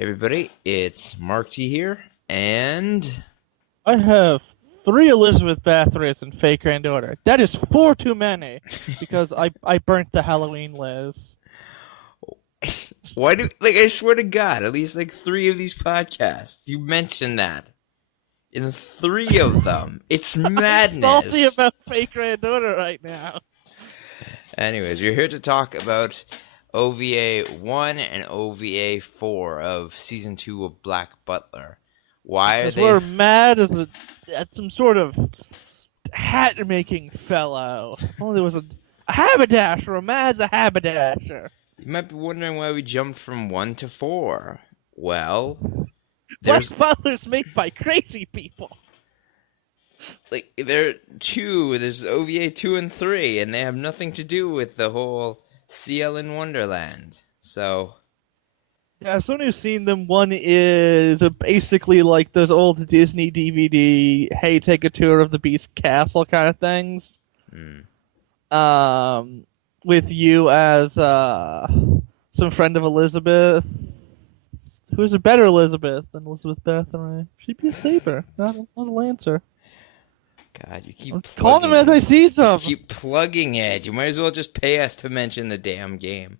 Hey everybody, it's Mark T here, and I have three Elizabeth Bathory's and fake granddaughter. That is four too many because I burnt the Halloween Liz. I swear to God, at least like three of these podcasts, you mentioned that. In three of them. It's I'm salty madness. about fake granddaughter right now. Anyways, we're here to talk about OVA 1 and OVA 4 of Season 2 of Black Butler. Why are Because they... we're mad at some sort of hat making fellow. If only there was a haberdasher, a mad as a haberdasher. You might be wondering why we jumped from 1 to 4. Well, Black there's Butler's made by crazy people. there are two. There's OVA 2 and 3, and they have nothing to do with the whole Ciel in Wonderland. So, Yeah, if someone who's seen them, one is basically like those old Disney DVD, hey, take a tour of the Beast Castle kind of things. hmm. Um, with you as some friend of Elizabeth, who's a better Elizabeth than Elizabeth Bathory. She'd be a saber, not a lancer. God, you I'm keep just calling them as I plugging. see You them. keep plugging it. You might as well just pay us to mention the damn game.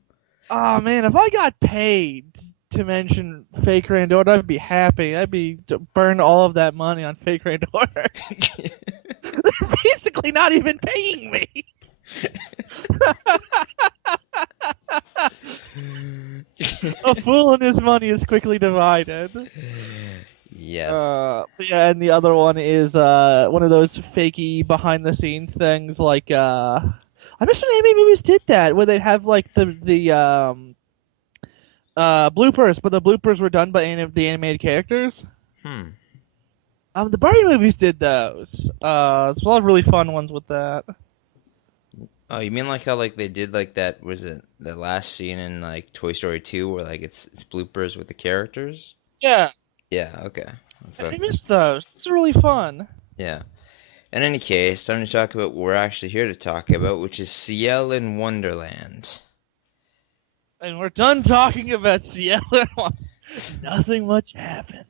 Oh man, if I got paid to mention fake granddaughter, I'd be happy. I'd be to burn all of that money on fake granddaughter. They're basically not even paying me. A fool and his money is quickly divided. Yes. Yeah, and the other one is one of those fakey behind the scenes things like I'm not sure how many movies did that where they'd have like the bloopers, but the bloopers were done by the animated characters. Hmm. The Barbie movies did those. There's a lot of really fun ones with that. Oh, you mean like how like they did like that? Was it the last scene in like Toy Story 2 where like it's bloopers with the characters? Yeah, Yeah. Okay. I missed those. Those are really fun. Yeah. In any case, time to talk about what we're actually here to talk about, which is Ciel in Wonderland. And we're done talking about Ciel. Nothing much happened.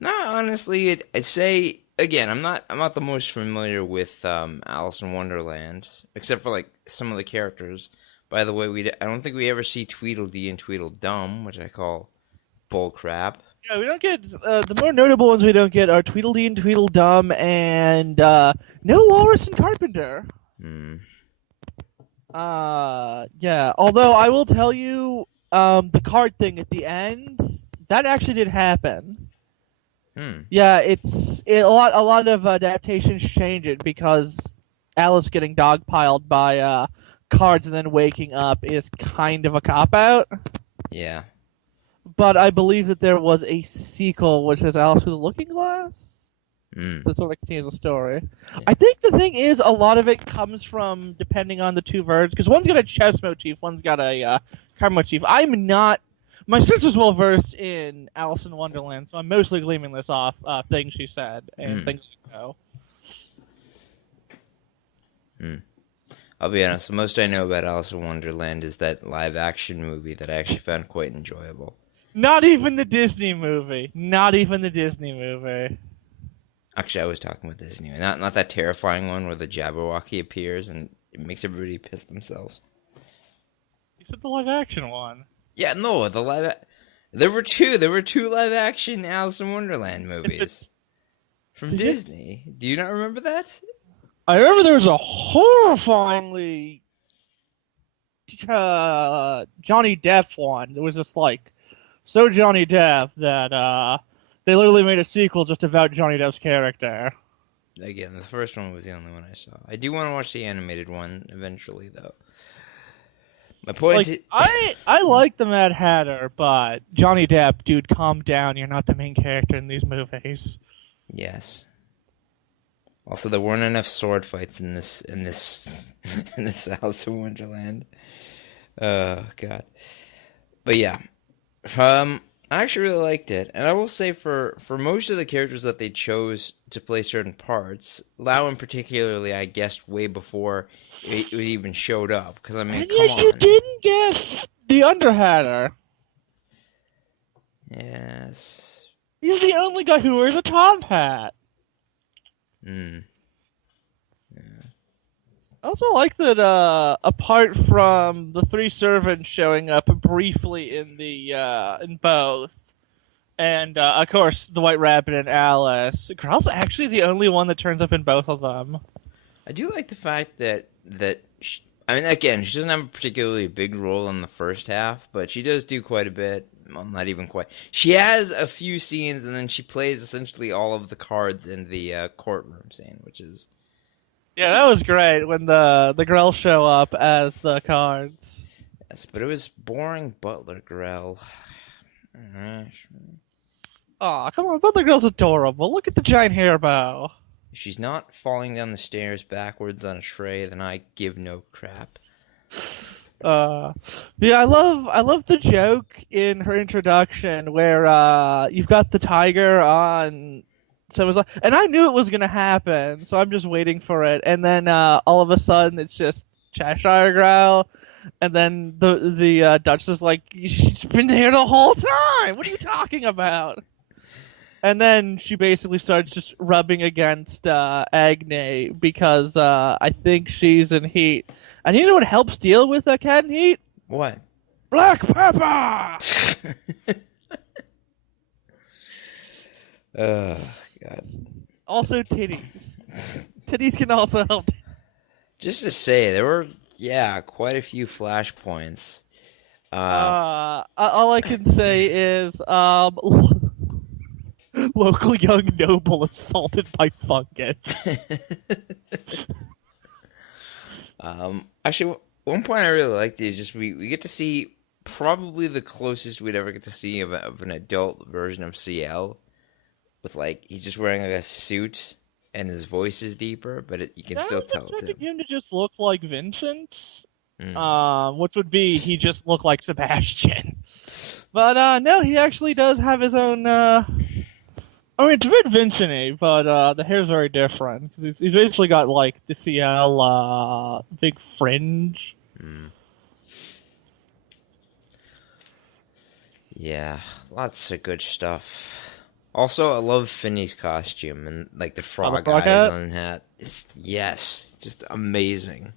No, honestly, I'd say again, I'm not the most familiar with Alice in Wonderland, except for like some of the characters. By the way, I don't think we ever see Tweedledee and Tweedledum, which I call bull crap. Yeah, we don't get the more notable ones. We don't get are Tweedledee and Tweedledum, and no Walrus and Carpenter. Hmm. Yeah. Although I will tell you, the card thing at the end that actually did happen. Hmm. Yeah, a lot of adaptations change it because Alice getting dogpiled by cards and then waking up is kind of a cop out. Yeah. But I believe that there was a sequel which is Alice with a Looking Glass Hmm. that sort of continues the story. Yeah. I think the thing is a lot of it comes from depending on the two versions because one's got a chess motif, one's got a card motif. I'm not. My sister's well versed in Alice in Wonderland, so I'm mostly gleaming this off things she said and Hmm. things you know. Hmm. I'll be honest. The most I know about Alice in Wonderland is that live action movie that I actually found quite enjoyable. Not even the Disney movie. Not even the Disney movie. Actually, I was talking about this anyway. Not that terrifying one where the Jabberwocky appears and it makes everybody piss themselves. You said the live action one. Yeah, no, there were two. There were two live action Alice in Wonderland If movies it's from did you? Disney. Do you not remember that? I remember there was a horrifyingly Johnny Depp one. It was just like so Johnny Depp that they literally made a sequel just about Johnny Depp's character. Again, the first one was the only one I saw. I do want to watch the animated one eventually, though. My point Like is, I like the Mad Hatter, but Johnny Depp, dude, calm down. You're not the main character in these movies. yes. Also, there weren't enough sword fights in this Alice in Wonderland. Oh God. But yeah, I actually really liked it, and I will say for most of the characters that they chose to play certain parts, Lau in particularly, I guessed way before it even showed up. Because I mean, And come yet you on. didn't guess the Underhatter. Yes. He's the only guy who wears a top hat. Hmm. I also like that, apart from the three servants showing up briefly in both, and of course the White Rabbit and Alice, Grell's actually the only one that turns up in both of them. I do like the fact that I mean, again, she doesn't have a particularly big role in the first half, but she does do quite a bit. Well, not even quite. She has a few scenes, and then she plays essentially all of the cards in the courtroom scene, which is. Yeah, that was great when the Grells show up as the cards. Yes, but it was boring Butler Grell. Aw, come on, Butler Grell's adorable. Look at the giant hair bow. If she's not falling down the stairs backwards on a tray, then I give no crap. Yeah, I love the joke in her introduction where you've got the tiger on someone's like, and I knew it was gonna happen, so I'm just waiting for it, and then all of a sudden it's just Cheshire Growl, and then the Duchess is like, she's been here the whole time. What are you talking about? And then she basically starts just rubbing against Agnes because I think she's in heat. And you know what helps deal with a cat in heat? What? Black pepper! Oh, God. Also titties. Titties can also help. Just to say, there were, quite a few flashpoints. All I can say is, local young noble assaulted by fungus. Actually, one point I really liked is just we get to see probably the closest we'd ever get to see of an adult version of Ciel. With, like, he's just wearing, like, a suit, and his voice is deeper, but you can still tell it's him. Expecting him to just look like Vincent, which would be he just looked like Sebastian. But, no, he actually does have his own, I mean, it's a bit Vincent-y, but the hair's very different. Cause he's basically got, like, the Ciel, big fringe. Yeah, lots of good stuff. Also, I love Finney's costume and, like, the frog eyes hat? on the hat. Yes, just amazing.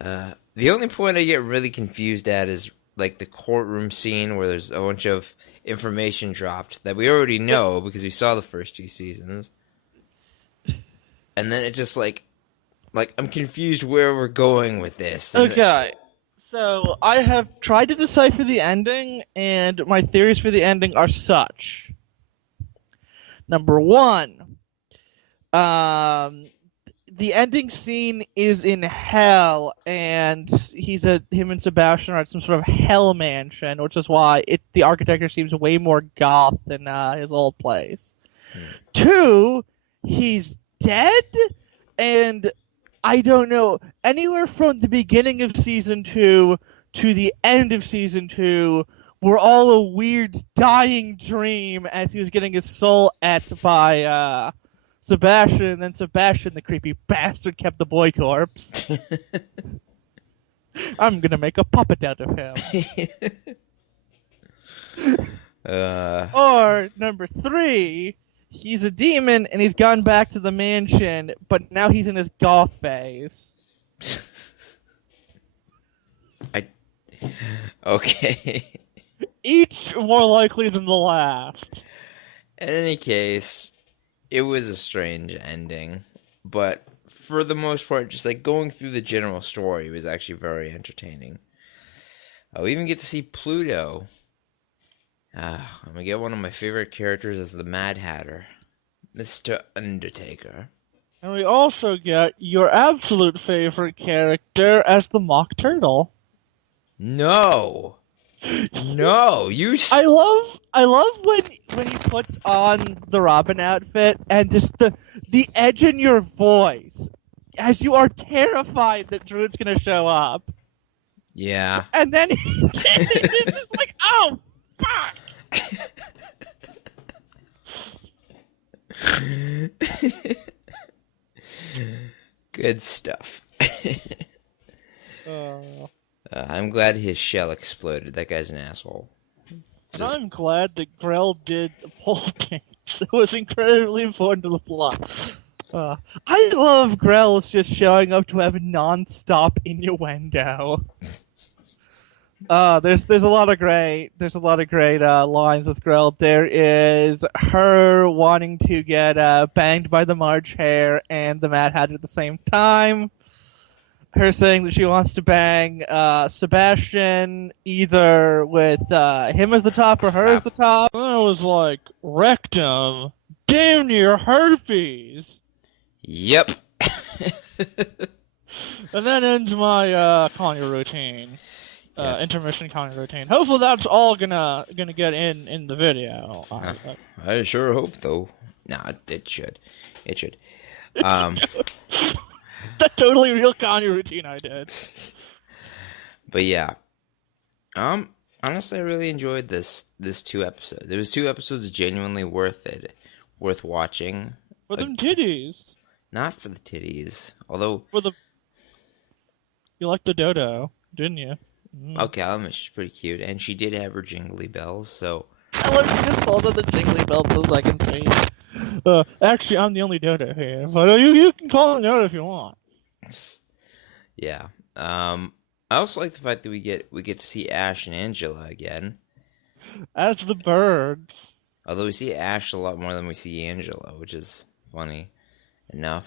The only point I get really confused at is, like, the courtroom scene where there's a bunch of information dropped that we already know because we saw the first two seasons. And then it just, like I'm confused where we're going with this. Okay. So, I have tried to decipher the ending, and my theories for the ending are such. Number one, the ending scene is in hell, and him and Sebastian are at some sort of hell mansion, which is why the architecture seems way more goth than his old place. Two, he's dead, and I don't know, anywhere from the beginning of Season 2 to the end of Season 2 were all a weird dying dream as he was getting his soul ate by Sebastian, and then Sebastian, the creepy bastard, kept the boy corpse. I'm gonna make a puppet out of him. Or, number three, he's a demon, and he's gone back to the mansion, but now he's in his goth phase. Okay. Each more likely than the last. In any case, it was a strange ending, but for the most part, just like going through the general story was actually very entertaining. We even get to see Pluto. I'm gonna get one of my favorite characters as the Mad Hatter, Mr. Undertaker. And we also get your absolute favorite character as the Mock Turtle. No, you. I love when he puts on the Robin outfit and just the edge in your voice as you are terrified that Druid's gonna show up. Yeah. And then it's just like, oh fuck. Good stuff. I'm glad his shell exploded. That guy's an asshole. And I'm glad that Grell did the pole dance. It was incredibly important to the plot. I love Grells just showing up to have non-stop innuendo. There's a lot of great lines with Grell. There is her wanting to get banged by the March Hare and the Mad Hatter at the same time. Her saying that she wants to bang Sebastian either with him as the top or her as the top. And I was like, rectum, damn near herpes. Yep. And that ends my Kanye routine. Yes. Intermission Kanye routine. Hopefully that's all gonna get in the video. I sure hope though. Nah, it should. It should. That totally real Kanye routine I did. But yeah. Honestly I really enjoyed this 2 episodes. There was 2 episodes genuinely worth watching. For them titties. Not for the titties. Although you liked the dodo, didn't you? Okay, I'll admit she's pretty cute, and she did have her jingly bells, so... I love you just called her the jingly bells the second scene. Actually, I'm the only dodo here, but you can call her dodo if you want. Yeah. I also like the fact that we get to see Ash and Angela again. As the birds. Although we see Ash a lot more than we see Angela, which is funny enough.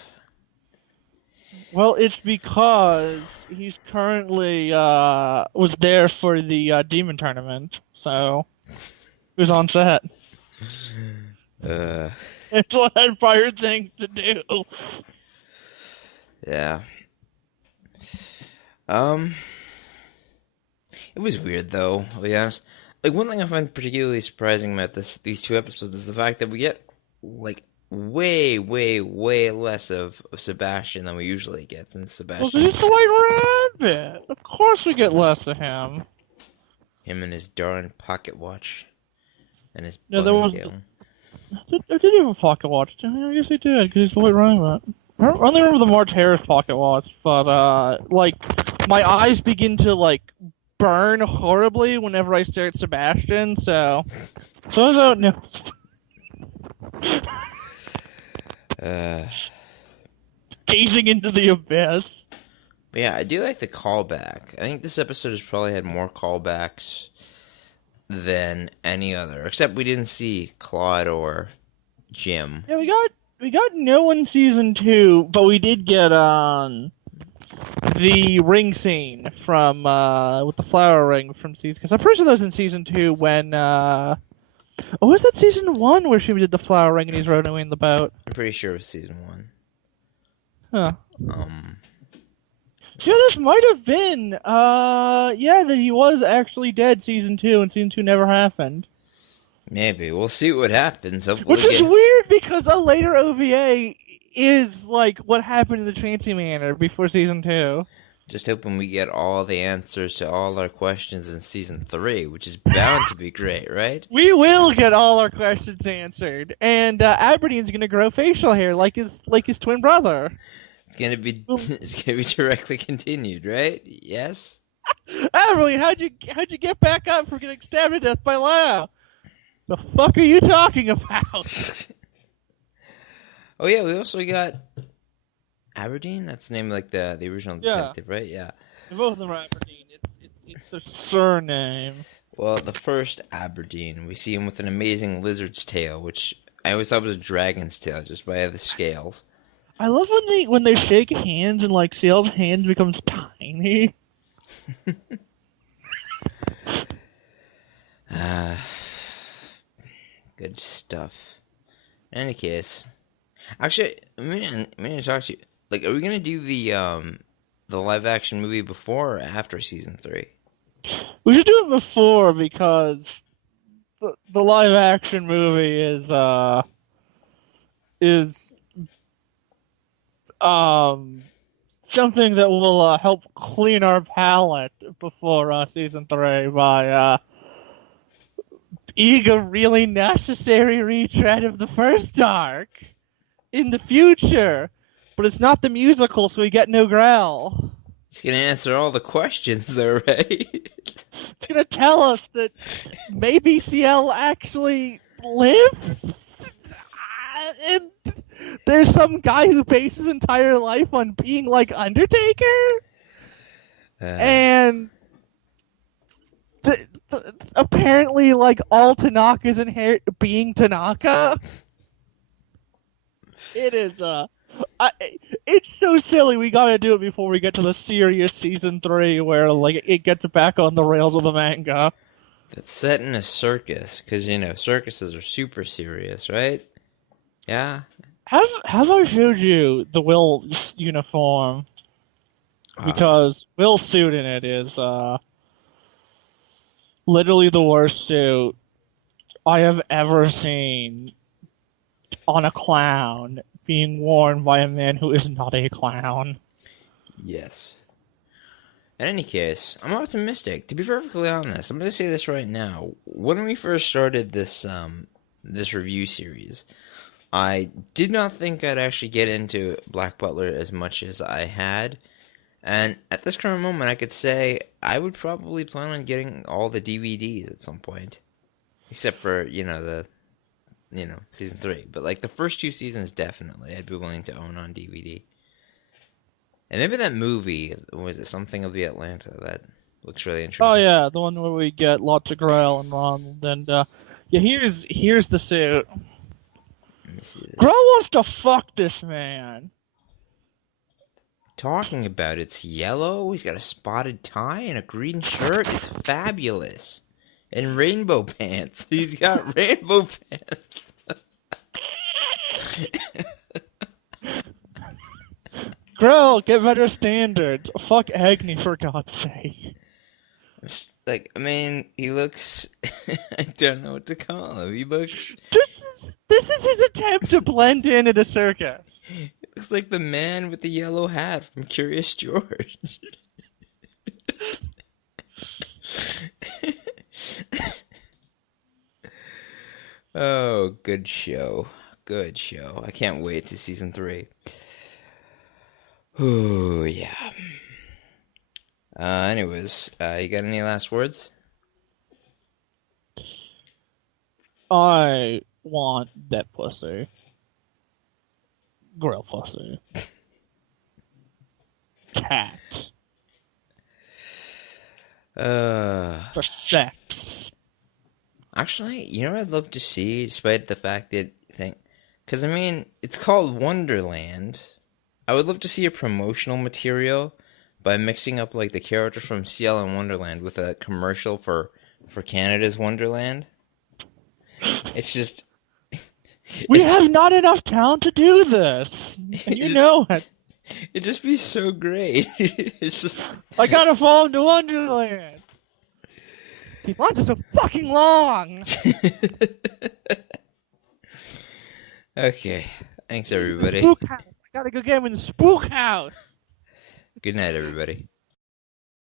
Well, it's because he's currently was there for the demon tournament, so he was on set. It's a had prior things to do. Yeah. It was weird though, I'll be honest. Like one thing I find particularly surprising about these 2 episodes is the fact that we get like way less of Sebastian than we usually get. Since Sebastian, well, he's the White Rabbit. Of course, we get less of him. Him and his darn pocket watch, and his there was. I did have a pocket watch. I guess he did because he's the White Rabbit. I only remember the March Harris pocket watch, but like my eyes begin to like burn horribly whenever I stare at Sebastian. So I don't know. Gazing into the abyss. But yeah, I do like the callback. I think this episode has probably had more callbacks than any other, except we didn't see Claude or Jim. Yeah, we got no one season 2, but we did get the ring scene from with the flower ring from season. Because I'm pretty sure that was in season 2 when. Was that season 1 where she did the flower ring and he's rowing away in the boat? I'm pretty sure it was season 1. Huh. So this might have been, that he was actually dead season 2 and season 2 never happened. Maybe. We'll see what happens. Which is weird because a later OVA is like what happened in the Tracy Manor before season 2. Just hoping we get all the answers to all our questions in season 3, which is bound to be great, right? We will get all our questions answered, and Aberdeen's gonna grow facial hair like his twin brother. It's gonna be directly continued, right? Yes. Aberdeen, how'd you get back up from getting stabbed to death by Lau? The fuck are you talking about? Oh yeah, we also got Aberdeen. That's the name of like the original detective, right? Yeah. Both of them are Aberdeen. It's the surname. Well, the first Aberdeen, we see him with an amazing lizard's tail, which I always thought was a dragon's tail, just by the scales. I love when they shake hands and like Ciel's hand becomes tiny. Good stuff. In any case, actually, I'm gonna talk to you. Like, are we gonna do the live action movie before or after season 3? We should do it before because the live action movie is something that will help clean our palate before season 3 by being a really necessary retread of the first arc in the future. But it's not the musical, so we get no Grell. It's gonna answer all the questions, though, right? It's gonna tell us that maybe Ciel actually lives? And there's some guy who based his entire life on being like Undertaker? And apparently, like, all Tanaka's inherit being Tanaka. It is, it's so silly. We gotta do it before we get to the serious season 3, where, like, it gets back on the rails of the manga. It's set in a circus, because, you know, circuses are super serious, right? Yeah? Have I showed you the Will uniform? Because Will's suit in it is, literally the worst suit I have ever seen on a clown being worn by a man who is not a clown. Yes. In any case, I'm optimistic. To be perfectly honest, I'm going to say this right now. When we first started this this review series, I did not think I'd actually get into Black Butler as much as I had. And at this current moment, I could say I would probably plan on getting all the DVDs at some point. Except for, season 3. But, like, the first 2 seasons, definitely, I'd be willing to own on DVD. And maybe that movie, was it Something of the Atlanta? That looks really interesting. Oh yeah, the one where we get lots of Grell and Ronald. And, yeah, here's the suit. Grell wants to fuck this man. Talking about it's yellow, he's got a spotted tie and a green shirt. It's fabulous. And rainbow pants. He's got rainbow pants. Grell, get better standards. Fuck Agni, for God's sake. Like, I mean, he looks... I don't know what to call him. He looks... This is his attempt to blend in at a circus. He looks like the man with the yellow hat from Curious George. Oh, good show. Good show. I can't wait to season 3. Oh, yeah. Anyways, you got any last words? I want that pussy. Grell pussy. Cat. For sex. Actually, you know what I'd love to see, despite the fact that because I mean, it's called Wonderland. I would love to see a promotional material by mixing up like the characters from Ciel and Wonderland with a commercial for Canada's Wonderland. It's just we have not enough talent to do this. And you know it. It'd just be so great. It's just I gotta fall into Wonderland. These lines are so fucking long. Okay. Thanks, everybody. Spook house. I gotta go get him in the spook house. Good night, everybody.